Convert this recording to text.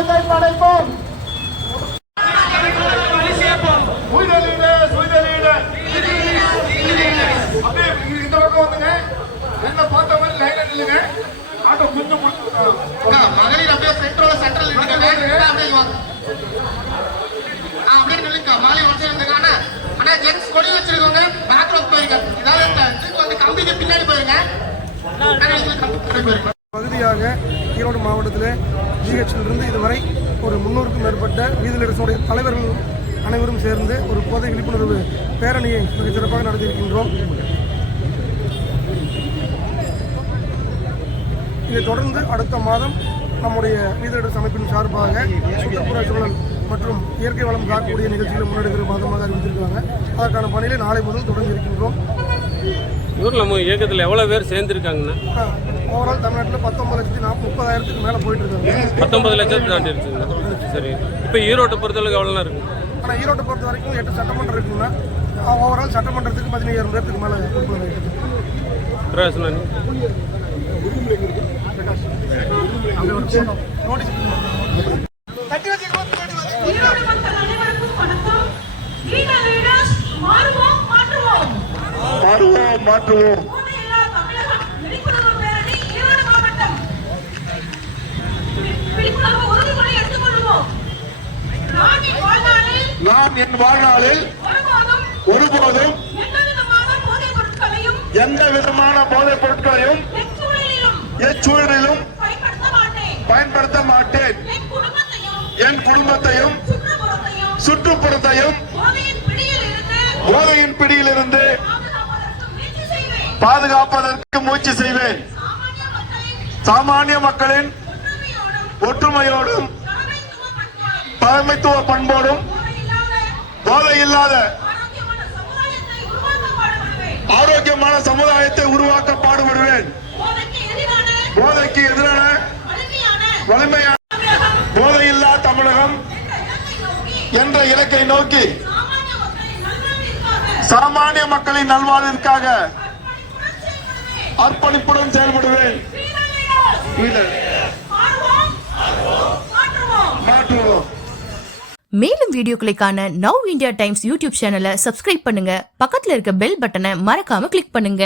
சமுதாயத்தை படைப்போம். இந்த பக்கம் வந்துங்க, என்ன பார்த்த மாதிரி லைனா நில்லுங்க. ஆட்டோ கொஞ்சம் மகளிர் அப்படியே சென்ட்ரோல சென்ட்ரல் அப்படியே நில்லுங்க. மாலை வந்து ஆனா ஜென்ஸ் கொடி வச்சிருக்கோங்க, பேக்ரவுண்ட் போயிருங்க. இதாவது வந்து கம்பிக்கு பின்னாடி போயிருங்க. பகுதியாக ஈரோடு மாவட்டத்தில் ஜிஹெச்சிலிருந்து இதுவரை ஒரு 300க்கும் மேற்பட்ட வீதியிலுடைய தலைவர்கள் அனைவரும் சேர்ந்து ஒரு போதை விழிப்புணர்வு பேரணியை மிக சிறப்பாக நடத்தியிருக்கின்றோம். இதைத் தொடர்ந்து அடுத்த மாதம் நம்முடைய வீதியிடர் அமைப்பின் சார்பாக சுற்றுப்புற சூழல் மற்றும் இயற்கை வளம் காக்கக்கூடிய நிகழ்ச்சிகளை முன்னெடுக்கிற மாதமாக அறிவித்திருக்கிறாங்க. அதற்கான பணியில நாளை முதல் தொடங்கி இருக்கின்றோம். ஊரில் நம்ம இயக்கத்தில் எவ்வளோ பேர் சேர்ந்துருக்காங்கண்ணா? ஓவரால் தமிழ்நாட்டில் 19,30,000க்கு மேலே போயிட்டு இருக்காங்க. 19 லட்சத்துக்கு தாண்டி இருக்குங்களா? சரி. இப்போ ஈரோட்டை பொறுத்தளவுக்கு எவ்வளோனா இருக்கு? ஆனால் ஈரோட்டை பொறுத்த வரைக்கும் 8 சட்டமன்றம் இருக்குன்னா ஓவரால் சட்டமன்றத்துக்கு 17,000 பேருக்கு மேலே பிரகாசனா மாற்றுவோம். நான் என் வாழ்நாளில் ஒருபோதும் எந்த விதமான போதைப் பொருட்களையும் எச்சூழலிலும் பயன்படுத்த மாட்டேன். என் குடும்பத்தையும் சுற்றுப்புறத்தையும் போதையின் பிடியிலிருந்து பாதுகாப்பதற்கு முயற்சி செய்வேன். சாமானிய மக்களின் ஒற்றுமையோடும் தலைமைத்துவ பண்போடும் போதை இல்லாத ஆரோக்கியமான சமுதாயத்தை உருவாக்க பாடுபடுவேன். போதைக்கு எதிரான வலிமையான போதையில்லா தமிழகம் என்ற இலக்கை நோக்கி சாமானிய மக்களின் நல்வாழ்விற்காக அர்ப்பணிப்புடன் செயல்படுவேன். மேலும் வீடியோக்களை காண நவ் இந்தியா டைம்ஸ் யூடியூப் சேனலை சப்ஸ்கிரைப் பண்ணுங்க. பக்கத்துல இருக்க பெல் பட்டனை மறக்காம கிளிக் பண்ணுங்க.